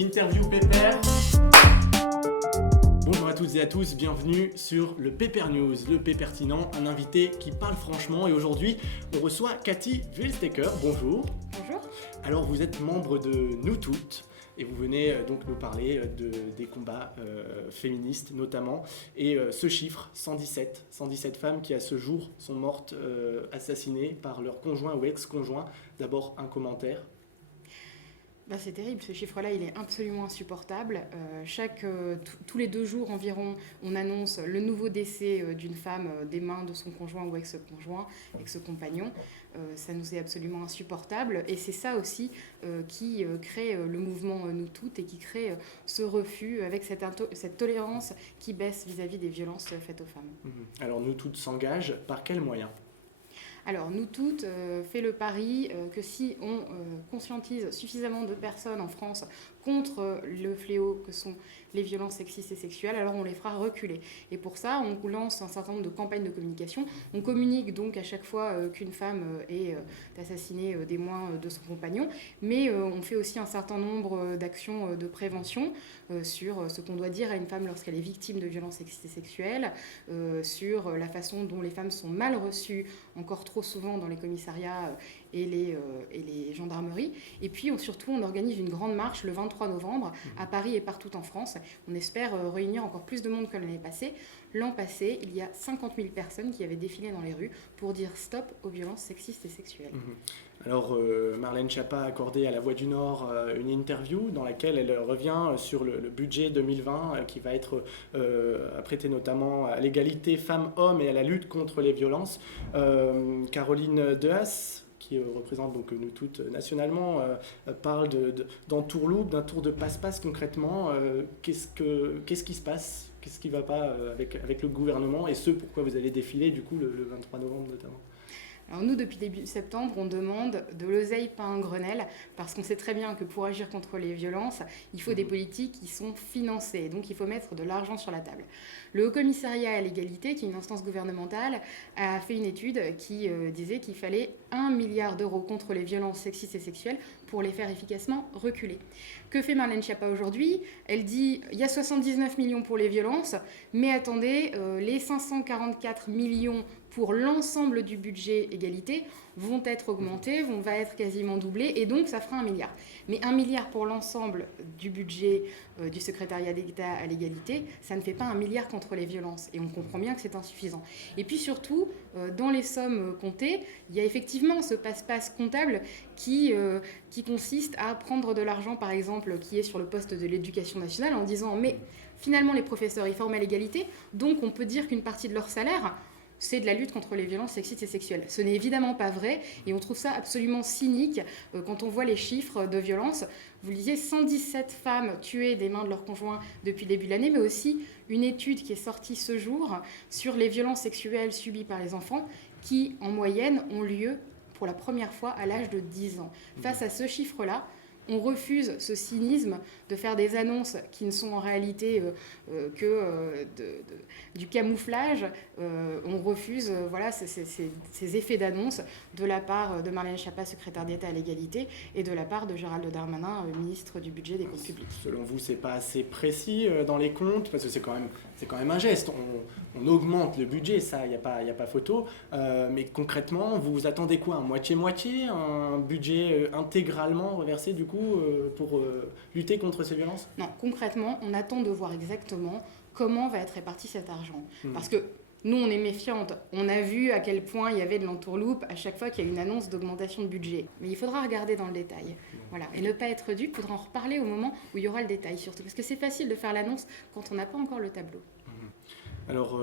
Interview Pépère. Bonjour à toutes et à tous, bienvenue sur le Pépère News, le Pépertinent, un invité qui parle franchement. Et aujourd'hui, on reçoit Cathy Wilstecker. Bonjour. Bonjour. Alors, vous êtes membre de Nous Toutes et vous venez donc nous parler des combats féministes notamment. Et ce chiffre, 117 femmes qui à ce jour sont mortes assassinées par leur conjoint ou ex-conjoint. D'abord, un commentaire. C'est terrible, ce chiffre-là, il est absolument insupportable. Tous les 2 jours environ, on annonce le nouveau décès d'une femme des mains de son conjoint ou ex-conjoint, ex-compagnon. Ça nous est absolument insupportable. Et c'est ça aussi qui crée le mouvement Nous Toutes et qui crée ce refus avec cette tolérance qui baisse vis-à-vis des violences faites aux femmes. Alors Nous Toutes s'engage par quels moyens ? Alors, Nous Toutes fait le pari que si on conscientise suffisamment de personnes en France contre le fléau que sont les violences sexistes et sexuelles, alors on les fera reculer. Et pour ça, on lance un certain nombre de campagnes de communication. On communique donc à chaque fois qu'une femme est assassinée des mains de son compagnon, mais on fait aussi un certain nombre d'actions de prévention sur ce qu'on doit dire à une femme lorsqu'elle est victime de violences sexistes et sexuelles, sur la façon dont les femmes sont mal reçues encore trop souvent dans les commissariats et les gendarmeries. Et puis surtout, on organise une grande marche le 23 novembre à Paris et partout en France. On espère réunir encore plus de monde que l'année passée. L'an passé, il y a 50 000 personnes qui avaient défilé dans les rues pour dire stop aux violences sexistes et sexuelles. Alors, Marlène Schiappa a accordé à La Voix du Nord une interview dans laquelle elle revient sur le budget 2020 qui va être apprêté notamment à l'égalité femmes-hommes et à la lutte contre les violences. Caroline Dehaas, qui représente donc Nous Toutes nationalement, parle d'entourloupe, d'un tour de passe-passe concrètement. Qu'est-ce qui se passe ? Qu'est-ce qui ne va pas avec le gouvernement et ce pourquoi vous allez défiler du coup le 23 novembre notamment ? Alors nous, depuis début septembre, on demande de l'oseille, pas un Grenelle, parce qu'on sait très bien que pour agir contre les violences, il faut des politiques qui sont financées. Donc il faut mettre de l'argent sur la table. Le Haut Commissariat à l'égalité, qui est une instance gouvernementale, a fait une étude qui disait qu'il fallait 1 milliard d'euros contre les violences sexistes et sexuelles pour les faire efficacement reculer. Que fait Marlène Schiappa aujourd'hui ? Elle dit il y a 79 millions pour les violences, mais attendez, les 544 millions pour l'ensemble du budget égalité vont être augmentés, vont être quasiment doublés, et donc ça fera 1 milliard. Mais 1 milliard pour l'ensemble du budget du secrétariat d'État à l'égalité, ça ne fait pas 1 milliard contre les violences, et on comprend bien que c'est insuffisant. Et puis surtout, dans les sommes comptées, il y a effectivement ce passe-passe comptable qui consiste à prendre de l'argent, par exemple, qui est sur le poste de l'éducation nationale, en disant « mais finalement les professeurs, ils forment à l'égalité, donc on peut dire qu'une partie de leur salaire, c'est de la lutte contre les violences sexistes et sexuelles. » Ce n'est évidemment pas vrai et on trouve ça absolument cynique quand on voit les chiffres de violence. Vous le disiez, 117 femmes tuées des mains de leurs conjoints depuis le début de l'année, mais aussi une étude qui est sortie ce jour sur les violences sexuelles subies par les enfants qui, en moyenne, ont lieu pour la première fois à l'âge de 10 ans. Face à ce chiffre-là, on refuse ce cynisme de faire des annonces qui ne sont en réalité que du camouflage. On refuse ces effets d'annonce de la part de Marlène Schiappa, secrétaire d'État à l'égalité, et de la part de Gérald Darmanin, ministre du budget et des comptes publics. Selon vous, c'est pas assez précis dans les comptes, parce que c'est quand même un geste. On augmente le budget, ça, il n'y a pas photo. Mais concrètement, vous attendez quoi ? Un moitié-moitié ? Un budget intégralement reversé du coup pour lutter contre ces violences ? Non, concrètement, on attend de voir exactement comment va être réparti cet argent. Parce que nous, on est méfiantes. On a vu à quel point il y avait de l'entourloupe à chaque fois qu'il y a une annonce d'augmentation de budget. Mais il faudra regarder dans le détail. Voilà. Et ne pas être dupe, il faudra en reparler au moment où il y aura le détail, surtout. Parce que c'est facile de faire l'annonce quand on n'a pas encore le tableau. Alors,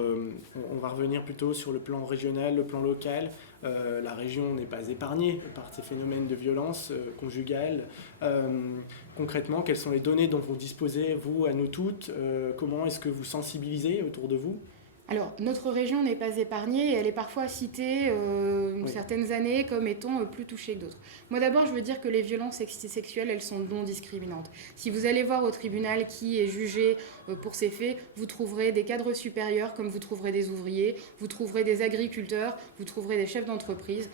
on va revenir plutôt sur le plan régional, le plan local. La région n'est pas épargnée par ces phénomènes de violence conjugale. Concrètement, quelles sont les données dont vous disposez, vous, à Nous Toutes ? Comment est-ce que vous sensibilisez autour de vous ? Alors, notre région n'est pas épargnée et elle est parfois citée certaines années comme étant plus touchée que d'autres. Moi d'abord, je veux dire que les violences sexistes et sexuelles, elles sont non discriminantes. Si vous allez voir au tribunal qui est jugé pour ces faits, vous trouverez des cadres supérieurs comme vous trouverez des ouvriers, vous trouverez des agriculteurs, vous trouverez des chefs d'entreprise.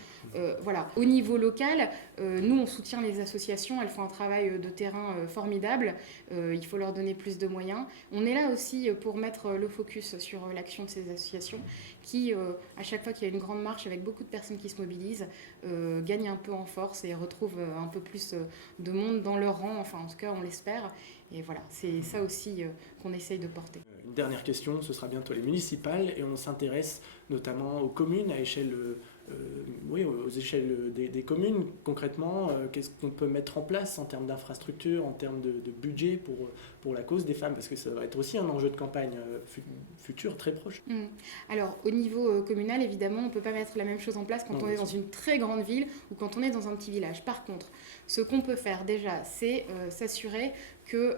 Voilà. Au niveau local, nous on soutient les associations, elles font un travail de terrain formidable, il faut leur donner plus de moyens. On est là aussi pour mettre le focus sur l'action de ces associations qui, à chaque fois qu'il y a une grande marche avec beaucoup de personnes qui se mobilisent, gagnent un peu en force et retrouvent un peu plus de monde dans leur rang, enfin en tout cas on l'espère. Et voilà, c'est ça aussi qu'on essaye de porter. Une dernière question, ce sera bientôt les municipales et on s'intéresse notamment aux communes à échelle, aux échelles des communes. Concrètement, qu'est-ce qu'on peut mettre en place en termes d'infrastructures, en termes de budget pour la cause des femmes? Parce que ça va être aussi un enjeu de campagne futur très proche. Alors, au niveau communal, évidemment, on ne peut pas mettre la même chose en place quand on est dans une très grande ville ou quand on est dans un petit village. Par contre, ce qu'on peut faire déjà, c'est s'assurer que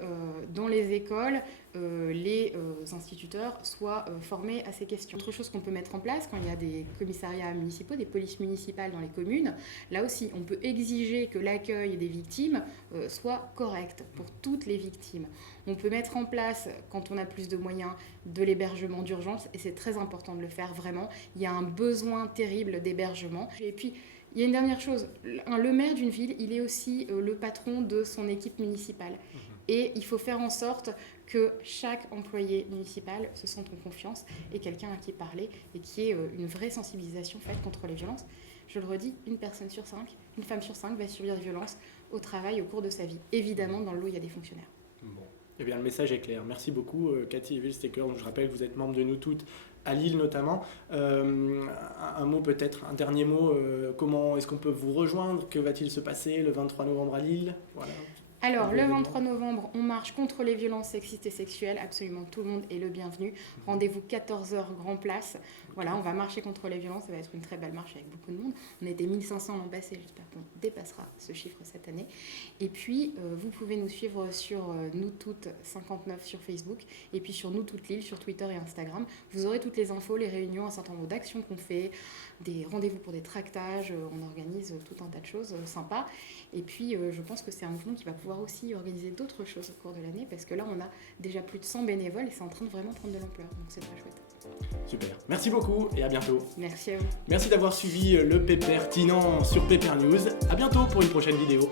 dans les écoles, les instituteurs soient formés à ces questions. Autre chose qu'on peut mettre en place quand il y a des commissariats municipaux, des polices municipales dans les communes, là aussi, on peut exiger que l'accueil des victimes soit correct pour toutes les victimes. On peut mettre en place, quand on a plus de moyens, de l'hébergement d'urgence, et c'est très important de le faire vraiment. Il y a un besoin terrible d'hébergement. Et puis, il y a une dernière chose, le maire d'une ville, il est aussi le patron de son équipe municipale. Et il faut faire en sorte que chaque employé municipal se sente en confiance et quelqu'un à qui parler et qui ait une vraie sensibilisation faite contre les violences. Je le redis, une femme sur 5 va subir des violences au travail au cours de sa vie. Évidemment, dans le lot, il y a des fonctionnaires. Bon. Eh bien, le message est clair. Merci beaucoup, Cathy Wilstecker. Je rappelle que vous êtes membre de Nous Toutes, à Lille notamment. Un mot peut-être, un dernier mot. Comment est-ce qu'on peut vous rejoindre? Que va-t-il se passer le 23 novembre à Lille? Voilà. Alors, le 23 novembre, on marche contre les violences sexistes et sexuelles. Absolument tout le monde est le bienvenu. Rendez-vous 14h, Grand Place. Voilà, on va marcher contre les violences. Ça va être une très belle marche avec beaucoup de monde. On était 1500 l'an passé. J'espère qu'on dépassera ce chiffre cette année. Et puis, vous pouvez nous suivre sur Nous Toutes 59 sur Facebook. Et puis sur Nous Toutes Lille, sur Twitter et Instagram. Vous aurez toutes les infos, les réunions, un certain nombre d'actions qu'on fait, des rendez-vous pour des tractages. On organise tout un tas de choses sympas. Et puis, je pense que c'est un mouvement qui va pouvoir aussi organiser d'autres choses au cours de l'année parce que là on a déjà plus de 100 bénévoles et c'est en train de vraiment prendre de l'ampleur, donc c'est très chouette. Super, merci beaucoup et à bientôt. Merci à vous. Merci d'avoir suivi le Pépère Tinant sur Pépère News. À bientôt pour une prochaine vidéo.